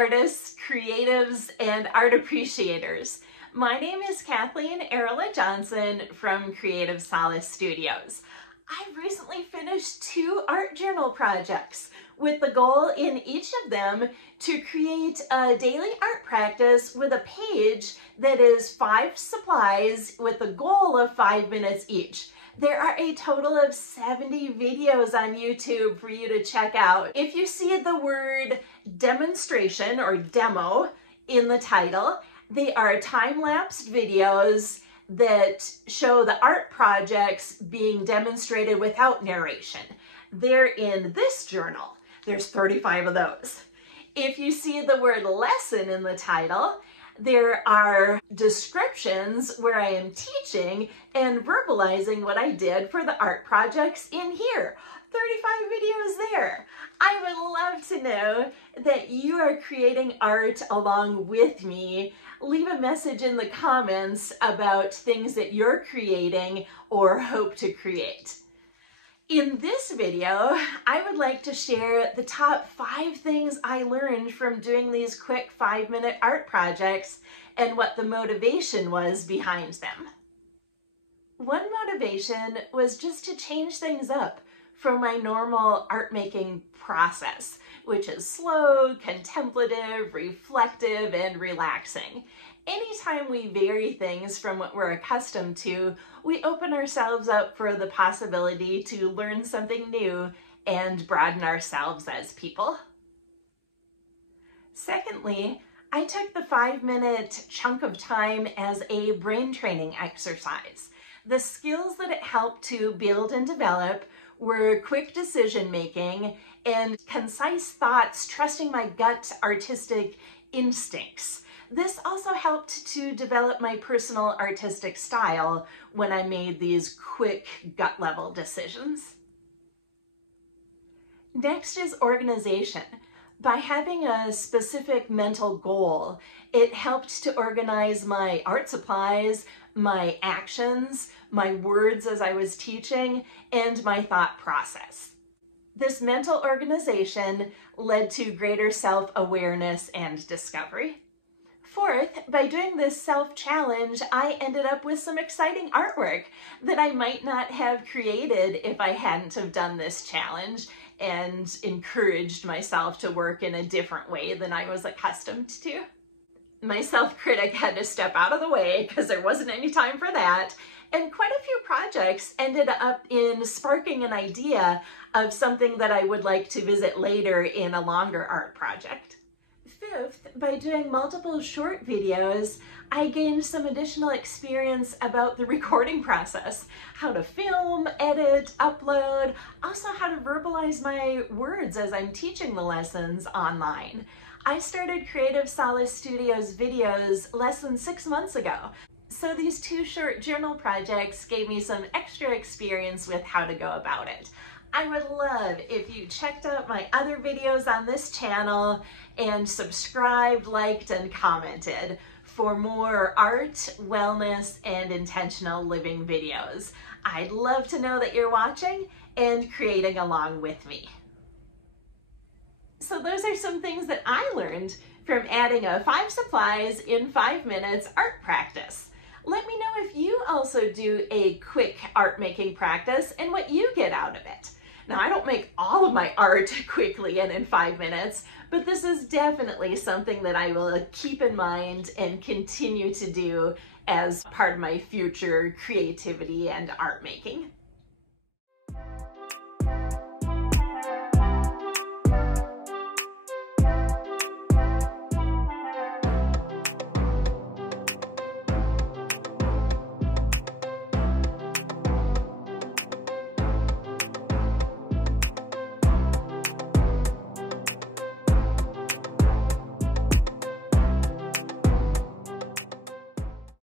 artists, creatives, and art appreciators. My name is Kathleen Arola-Johnson from Creative Solace Studios. I've recently finished 2 art journal projects with the goal in each of them to create a daily art practice with a page that is 5 supplies with a goal of 5 minutes each. There are a total of 70 videos on YouTube for you to check out. If you see the word demonstration or demo in the title, they are time-lapsed videos that show the art projects being demonstrated without narration. They're in this journal. There's 35 of those. If you see the word lesson in the title, there are descriptions where I am teaching and verbalizing what I did for the art projects in here. 35 videos there. I would love to know that you are creating art along with me. Leave a message in the comments about things that you're creating or hope to create. In this video, I would like to share the top 5 things I learned from doing these quick 5-minute art projects and what the motivation was behind them. One motivation was just to change things up from my normal art making process, which is slow, contemplative, reflective, and relaxing. Anytime we vary things from what we're accustomed to, we open ourselves up for the possibility to learn something new and broaden ourselves as people. Secondly, I took the 5-minute chunk of time as a brain training exercise. The skills that it helped to build and develop were quick decision making and concise thoughts, trusting my gut artistic instincts. This also helped to develop my personal artistic style when I made these quick gut level decisions. Next is organization. By having a specific mental goal, it helped to organize my art supplies, my actions, my words as I was teaching, and my thought process. This mental organization led to greater self-awareness and discovery. Fourth, by doing this self-challenge, I ended up with some exciting artwork that I might not have created if I hadn't have done this challenge and encouraged myself to work in a different way than I was accustomed to. My self-critic had to step out of the way because there wasn't any time for that, and quite a few projects ended up in sparking an idea of something that I would like to visit later in a longer art project. Fifth, by doing multiple short videos, I gained some additional experience about the recording process, how to film, edit, upload, also how to verbalize my words as I'm teaching the lessons online. I started Creative Solace Studios videos less than 6 months ago, so these 2 short journal projects gave me some extra experience with how to go about it. I would love if you checked out my other videos on this channel and subscribed, liked, and commented for more art, wellness, and intentional living videos. I'd love to know that you're watching and creating along with me. So those are some things that I learned from adding a 5 supplies in 5 minutes art practice. Let me know if you also do a quick art making practice and what you get out of it. Now, I don't make all of my art quickly and in 5 minutes, but this is definitely something that I will keep in mind and continue to do as part of my future creativity and art making.